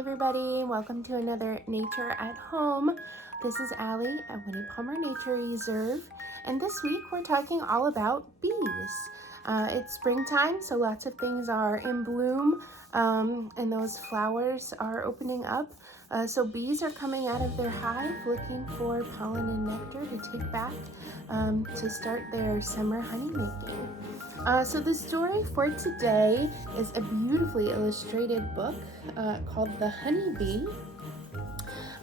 everybody, welcome to another Nature at Home. This is Allie at Winnie Palmer Nature Reserve, and this week we're talking all about bees. It's springtime, so lots of things are in bloom, and those flowers are opening up. So bees are coming out of their hive looking for pollen and nectar to take back to start their summer honey making. So the story for today is a beautifully illustrated book called The Honey Bee.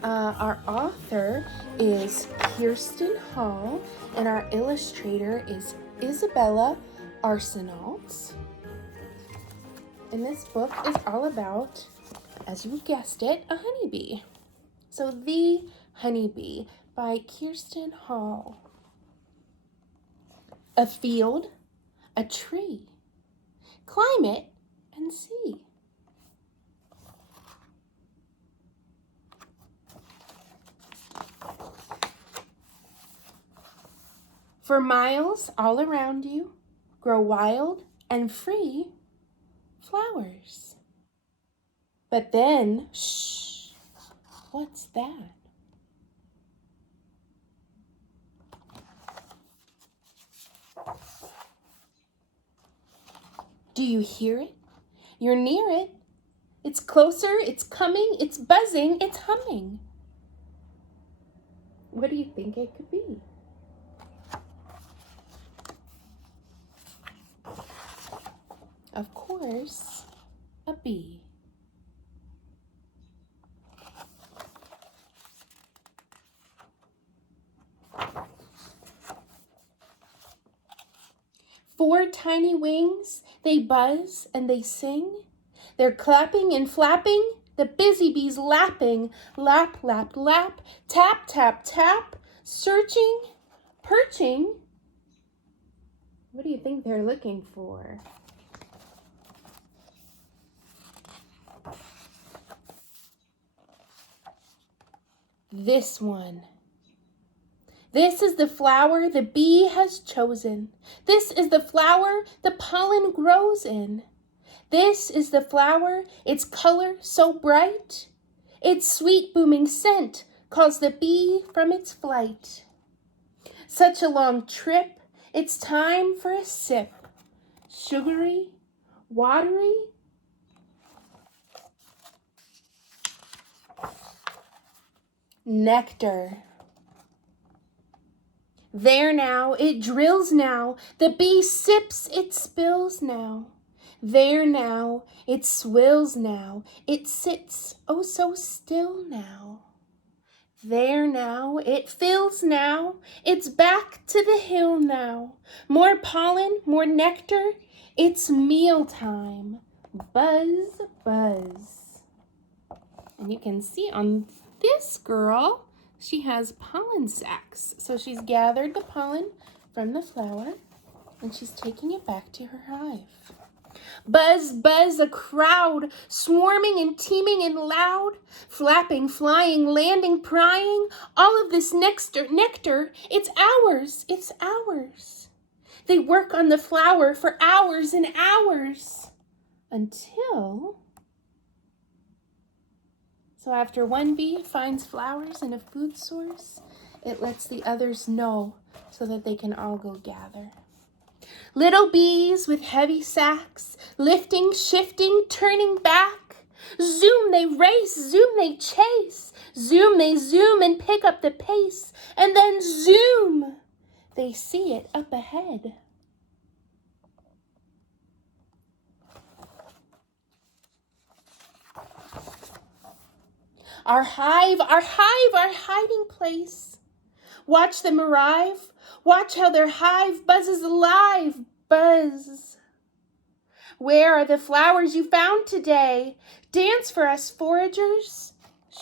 Our author is Kirsten Hall, and our illustrator is Isabella Arsenault. And this book is all about, as you guessed it, a honeybee. So The Honeybee by Kirsten Hall. A field, a tree, climb it and see. For miles all around you grow wild and free flowers. But then, shh, what's that? Do you hear it? You're near it. It's closer, it's coming, it's buzzing, it's humming. What do you think it could be? Of course, a bee. Four tiny wings, they buzz and they sing. They're clapping and flapping, the busy bees lapping. Lap, lap, lap, tap, tap, tap, searching, perching. What do you think they're looking for? This one. This is the flower the bee has chosen. This is the flower the pollen grows in. This is the flower, its color so bright. Its sweet booming scent calls the bee from its flight. Such a long trip, it's time for a sip. Sugary, watery. Nectar. There now, it drills now, the bee sips, it spills now. There now, it swills now, it sits, oh so still now. There now, it fills now, it's back to the hill now. More pollen, more nectar, it's mealtime. Buzz, buzz. And you can see on this girl, she has pollen sacs. So she's gathered the pollen from the flower and she's taking it back to her hive. Buzz, buzz, a crowd, swarming and teeming and loud, flapping, flying, landing, prying. All of this nectar, it's ours, it's ours. They work on the flower for hours and hours until... So after one bee finds flowers and a food source, it lets the others know so that they can all go gather. Little bees with heavy sacks, lifting, shifting, turning back. Zoom they race, zoom they chase, zoom they zoom and pick up the pace, and then zoom, they see it up ahead. Our hive, our hiding place. Watch them arrive. Watch how their hive buzzes alive. Buzz. Where are the flowers you found today? Dance for us, foragers.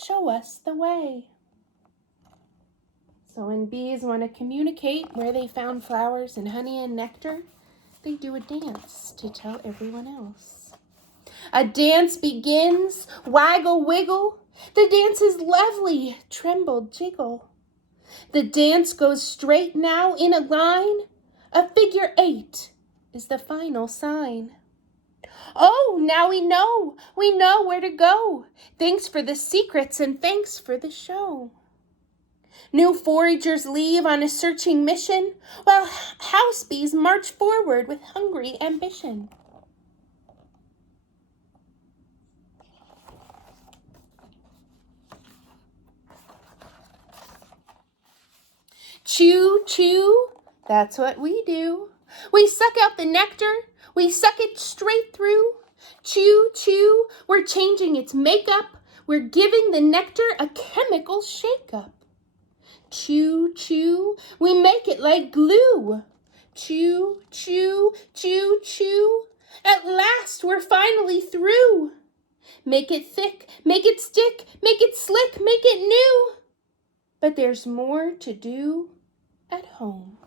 Show us the way. So when bees want to communicate where they found flowers and honey and nectar, they do a dance to tell everyone else. A dance begins, waggle, wiggle. The dance is lovely, tremble, jiggle. The dance goes straight now in a line. A figure 8 is the final sign. Oh, now we know where to go. Thanks for the secrets and thanks for the show. New foragers leave on a searching mission, while house bees march forward with hungry ambition. Chew, chew, that's what we do. We suck out the nectar, we suck it straight through. Chew, chew, we're changing its makeup. We're giving the nectar a chemical shakeup. Chew, chew, we make it like glue. Chew, chew, chew, chew. At last, we're finally through. Make it thick, make it stick, make it slick, make it new. But there's more to do at home.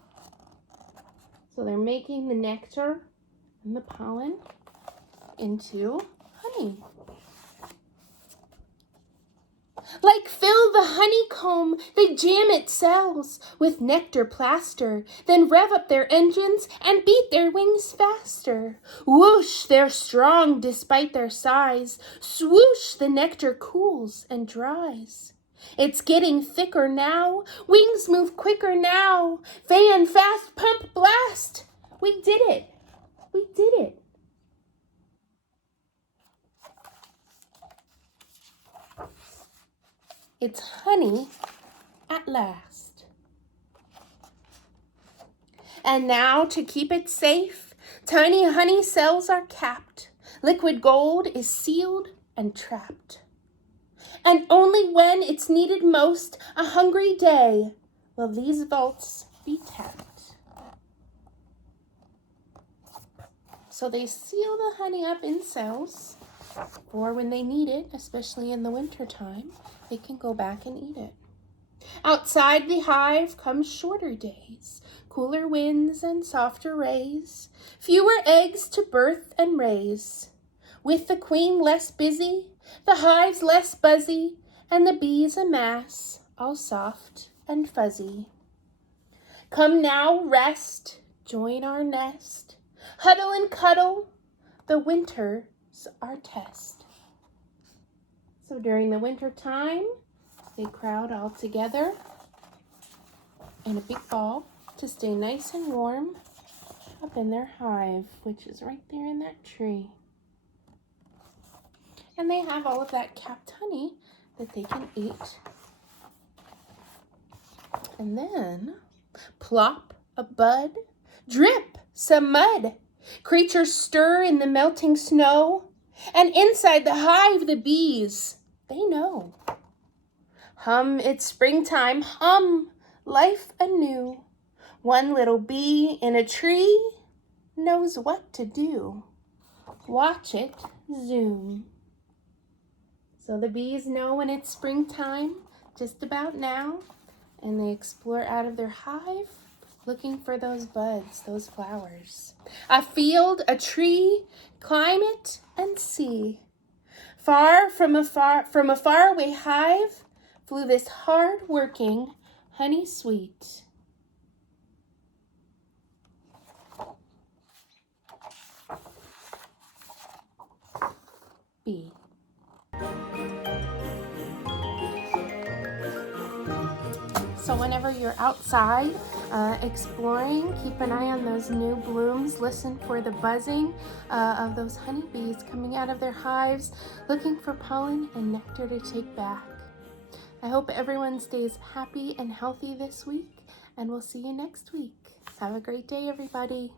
So they're making the nectar and the pollen into honey. Like fill the honeycomb, they jam its cells with nectar plaster, then rev up their engines and beat their wings faster. Whoosh, they're strong despite their size. Swoosh, the nectar cools and dries. It's getting thicker now, wings move quicker now. Fan, fast, pump, blast. We did it. We did it. It's honey at last. And now, to keep it safe, tiny honey cells are capped. Liquid gold is sealed and trapped. And only when it's needed most, a hungry day, will these vaults be tapped. So they seal the honey up in cells, or when they need it, especially in the winter time, they can go back and eat it. Outside the hive come shorter days, cooler winds and softer rays, fewer eggs to birth and raise. With the queen less busy, the hives less buzzy, and the bees amass, all soft and fuzzy. Come now, rest, join our nest, huddle and cuddle, the winter's our test. So during the winter time, they crowd all together in a big ball to stay nice and warm up in their hive, which is right there in that tree. And they have all of that capped honey that they can eat. And then, plop a bud, drip some mud. Creatures stir in the melting snow, and inside the hive the bees, they know. Hum, it's springtime, hum, life anew. One little bee in a tree knows what to do. Watch it zoom. So the bees know when it's springtime, just about now, and they explore out of their hive, looking for those buds, those flowers. A field, a tree, climb it and see. Far from a faraway hive flew this hard-working honey sweet bee. So whenever you're outside exploring, keep an eye on those new blooms. Listen for the buzzing of those honeybees coming out of their hives, looking for pollen and nectar to take back. I hope everyone stays happy and healthy this week, and we'll see you next week. Have a great day, everybody.